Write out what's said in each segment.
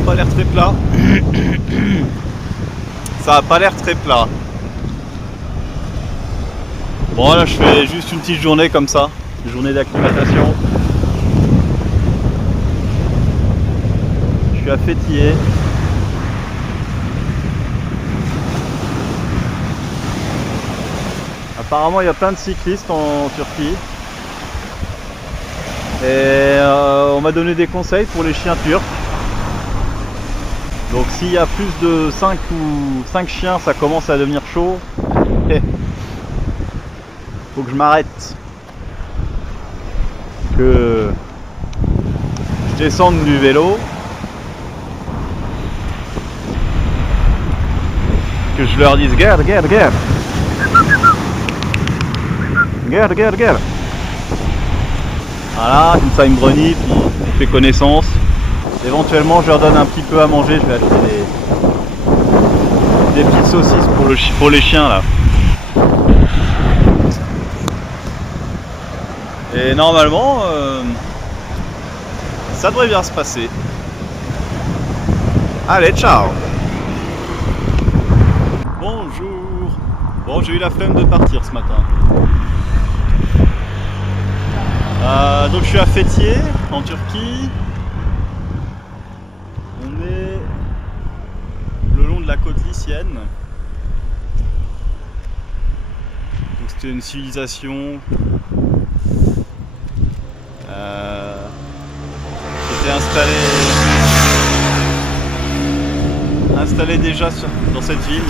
pas l'air très plat. Ça a pas l'air très plat. Bon là je fais juste une petite journée comme ça, une journée d'acclimatation. Je suis à Fethiye. Apparemment il y a plein de cyclistes en Turquie. Et on m'a donné des conseils pour les chiens turcs. Donc s'il y a plus de 5 chiens, ça commence à devenir chaud. Faut que je m'arrête. Que je descende du vélo. Que je leur dise regarde, regarde, regarde. Regarde, regarde, regarde. Voilà, comme ça ils me brenient, puis on fait connaissance. Éventuellement je leur donne un petit peu à manger, je vais acheter des petites saucisses pour les chiens là. Et normalement ça devrait bien se passer. Allez, ciao. Bonjour. Bon, j'ai eu la flemme de partir ce matin. Donc je suis à Fethiye en Turquie. On est le long de la côte lycienne. Donc c'était une civilisation qui était installée déjà dans cette ville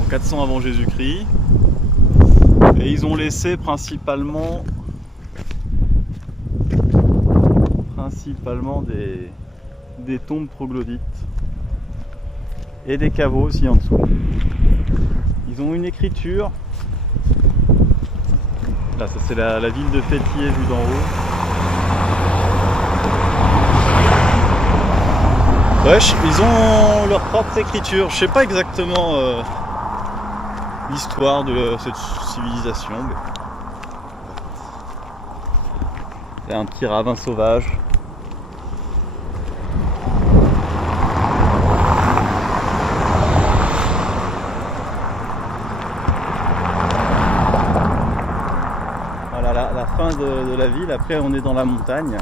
en 400 avant Jésus-Christ. Et ils ont laissé principalement des tombes troglodytes et des caveaux aussi en dessous. Ils ont une écriture. Là, ça c'est la ville de Fethiye vue d'en haut. Ouais, ils ont leur propre écriture. Je sais pas exactement l'histoire de cette civilisation. Mais... il y a un petit ravin sauvage. Voilà la fin de la ville. Après on est dans la montagne.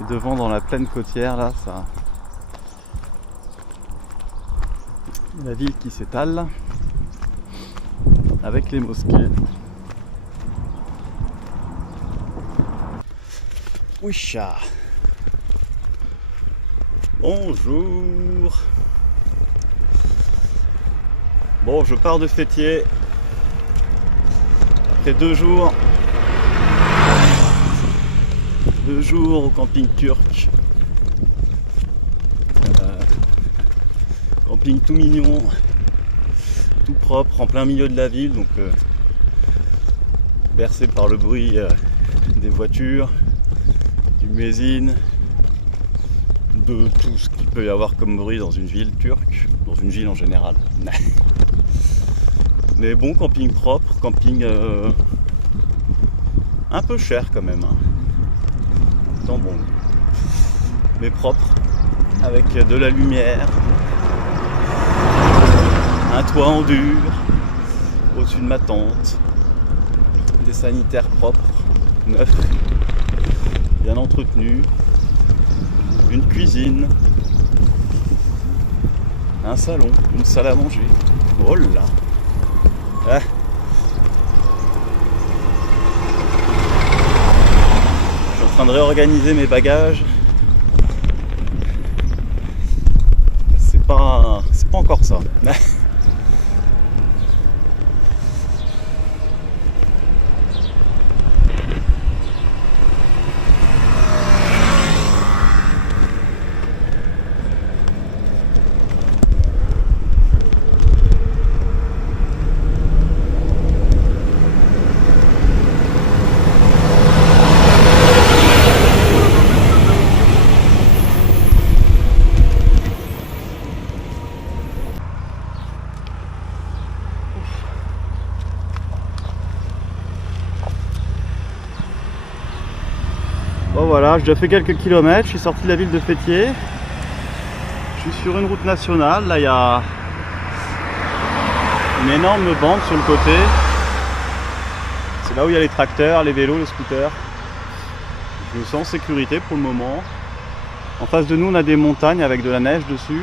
Et devant dans la plaine côtière là, ça. La ville qui s'étale. Avec les mosquées. Ouicha. Bonjour. Bon, je pars de Fethiye. Après 2 jours. 2 jours au camping turc. Camping tout mignon. Tout propre, en plein milieu de la ville, donc bercé par le bruit des voitures, du muezzin, de tout ce qu'il peut y avoir comme bruit dans une ville turque, dans une ville en général. Mais bon, camping propre, camping un peu cher quand même, hein. Tant bon, mais propre, avec de la lumière. Un toit en dur au-dessus de ma tente, des sanitaires propres, neufs, bien entretenus, une cuisine, un salon, une salle à manger. Oh là ah. Je suis en train de réorganiser mes bagages. C'est pas encore ça. Bon voilà, j'ai déjà fait quelques kilomètres, je suis sorti de la ville de Fêtier. Je suis sur une route nationale, là il y a une énorme bande sur le côté. C'est là où il y a les tracteurs, les vélos, les scooters. Je me sens en sécurité pour le moment. En face de nous on a des montagnes avec de la neige dessus.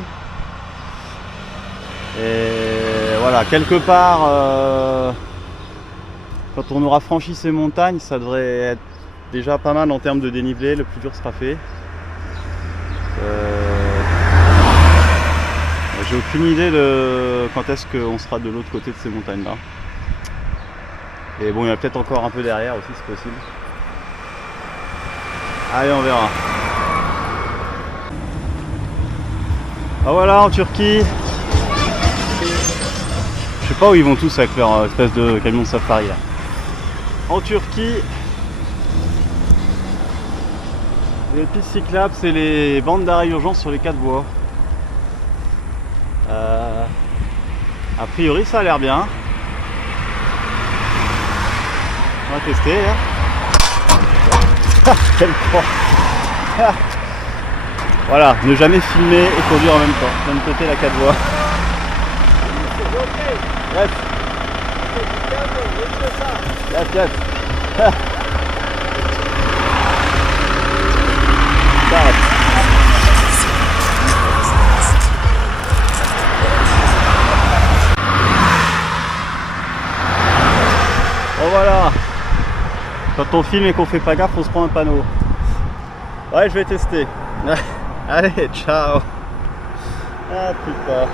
Et voilà, quelque part, quand on aura franchi ces montagnes, ça devrait être déjà pas mal en termes de dénivelé, le plus dur sera fait. J'ai aucune idée de quand est-ce qu'on sera de l'autre côté de ces montagnes là. Et bon, il y en a peut-être encore un peu derrière aussi, c'est possible. Allez, on verra. Ah voilà, en Turquie. Je sais pas où ils vont tous avec leur espèce de camion de safari là. En Turquie, les pistes cyclables, c'est les bandes d'arrêt urgence sur les 4 voies. A priori, ça a l'air bien. On va tester. Hein. Quel con. Voilà, ne jamais filmer et conduire en même temps. D'un côté, la 4 voies. Yes. Yes, yes. Bon voilà. Quand on filme et qu'on fait pas gaffe, on se prend un panneau. Ouais, je vais tester. Allez, ciao. Ah putain.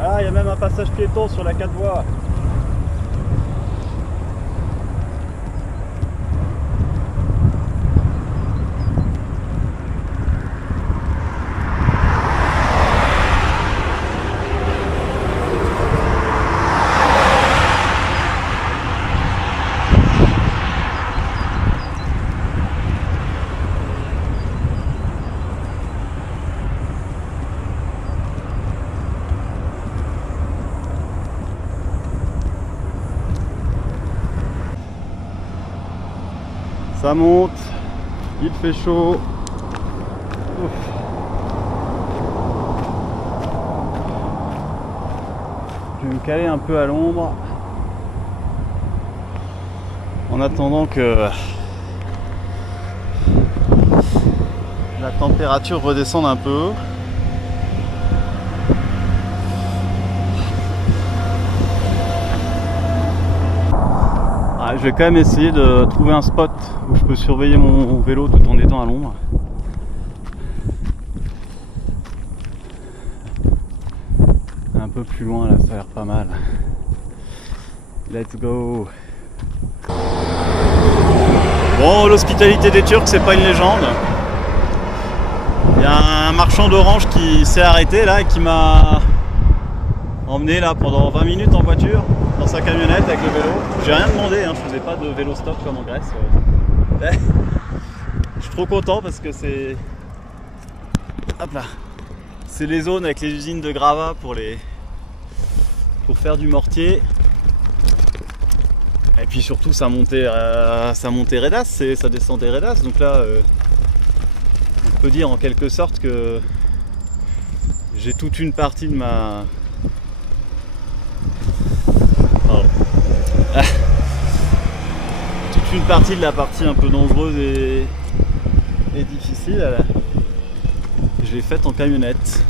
Ah, il y a même un passage piéton sur la 4 voies. Ça monte, il fait chaud. Ouf. Je vais me caler un peu à l'ombre en attendant que la température redescende un peu. Je vais quand même essayer de trouver un spot où je peux surveiller mon vélo tout en étant à l'ombre. Un peu plus loin là, ça a l'air pas mal. Let's go. Bon, l'hospitalité des Turcs, c'est pas une légende. Il y a un marchand d'orange qui s'est arrêté là et qui m'a emmené là pendant 20 minutes en voiture dans sa camionnette avec le vélo. J'ai rien demandé, hein, je faisais pas de vélo stop comme en Grèce. Je suis trop content parce que c'est... Hop là. C'est les zones avec les usines de gravats pour faire du mortier. Et puis surtout ça montait raidasse, ça descendait raidasse. Donc là, on peut dire en quelque sorte que j'ai toute une partie de ma... toute une partie de la partie un peu dangereuse et difficile, je l'ai faite en camionnette.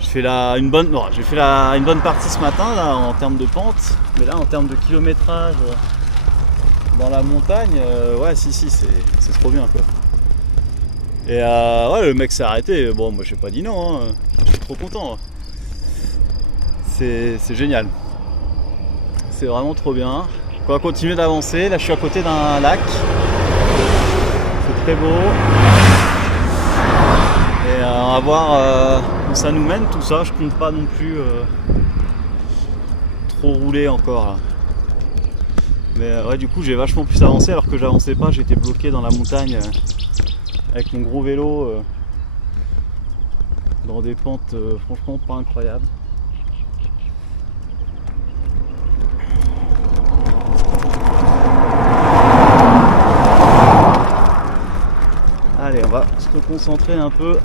J'ai fait une bonne partie ce matin là, en termes de pente, mais là en termes de kilométrage dans la montagne, ouais si c'est trop bien quoi. Et ouais, le mec s'est arrêté, bon moi j'ai pas dit non, hein. Je suis trop content. C'est génial. C'est vraiment trop bien. On va continuer d'avancer. Là je suis à côté d'un lac. C'est très beau. Et on va voir où ça nous mène tout ça. Je compte pas non plus trop rouler encore là. Mais ouais, du coup j'ai vachement plus avancé alors que j'avançais pas, j'étais bloqué dans la montagne avec mon gros vélo dans des pentes franchement pas incroyables. se concentrer un peu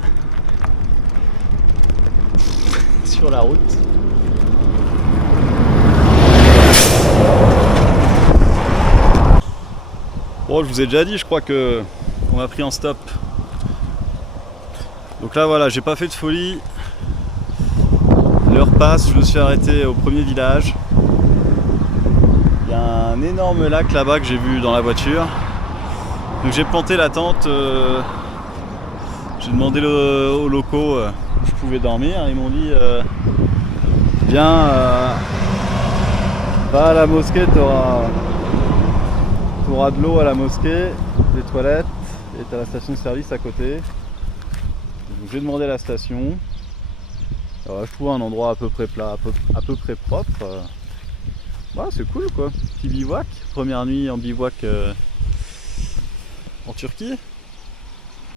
sur la route. Bon, je vous ai déjà dit, je crois que on m'a pris en stop. Donc là voilà, j'ai pas fait de folie. L'heure passe, je me suis arrêté au premier village. Il y a un énorme lac là-bas que j'ai vu dans la voiture. Donc j'ai planté la tente. J'ai demandé aux locaux où je pouvais dormir. Ils m'ont dit viens, va à la mosquée, t'auras de l'eau à la mosquée, des toilettes et t'as la station de service à côté. Donc j'ai demandé à la station. Alors, je trouve un endroit à peu près plat, à peu près propre. Ouais, c'est cool quoi. Petit bivouac. Première nuit en bivouac en Turquie.